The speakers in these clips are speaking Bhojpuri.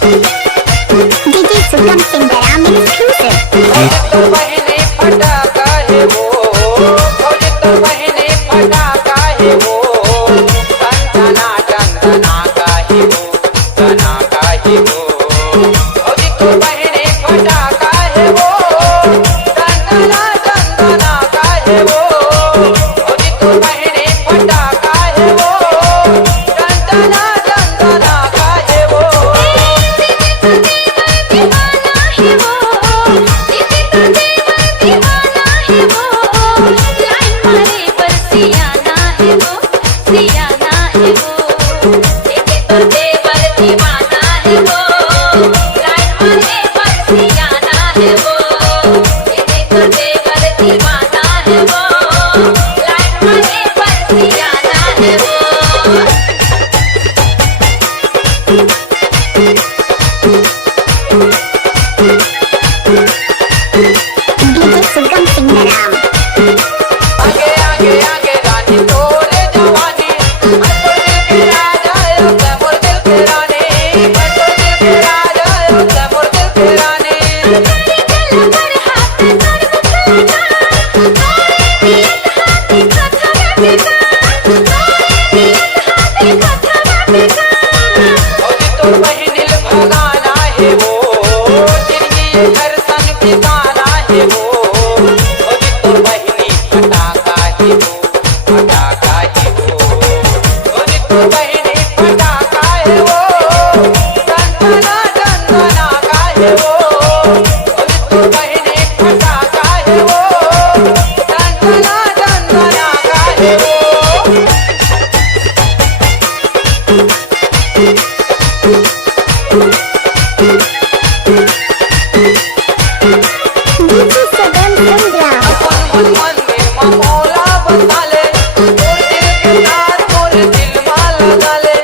DJ Sugam Singh exclusive. तो बहने फटाका है वो, तो बहने फटाका है वो, टना टना का है वो, टना का है वो। तो बहने फटाका है वो, टना टना का है वो। तो बहने फटाका है वो, टना टना का है वो। DJ Sugam Singh आगे आगे आगे रानी तोरे जवानी, मैं तो दिल के राजा तैमूर दिल के रानी, मैं तो दिल के राजा तैमूर दिल के रानी। तो बहनिल भगाना है वो, जिंदगी घर सन बिताना है वो। तो बहनी फटाका है वो, फटाका है वो। तो बहनी फटाका है वो, टना टना का है वो। तो बहनी फटाका है वो, टना टना का है वो। DJ Sugam Singh मन मंदिर में मौला बसा ले, मोर दिल के तार मोर दिल में लगा ले,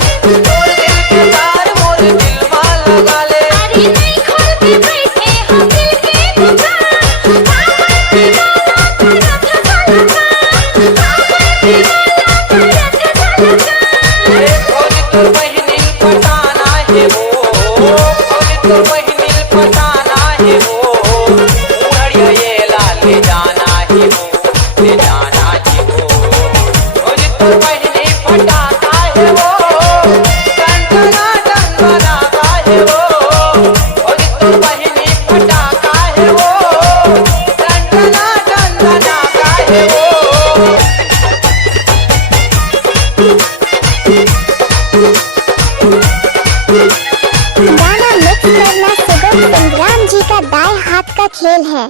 मोर दिल के तार मोर दिल में लगा ले। तो बहनी पटाना है वो, तो बहनी पटाना है वो। उड़िया ये लाल ले जाना है वो, ले जाना है वो। तो बहनी पटाना है वो, टना टना का है वो। तो बहनी पटाका है वो, टना टना का है वो। गाना मिक्स करना सुगम संग्राम जी का दाएं हाथ का खेल है।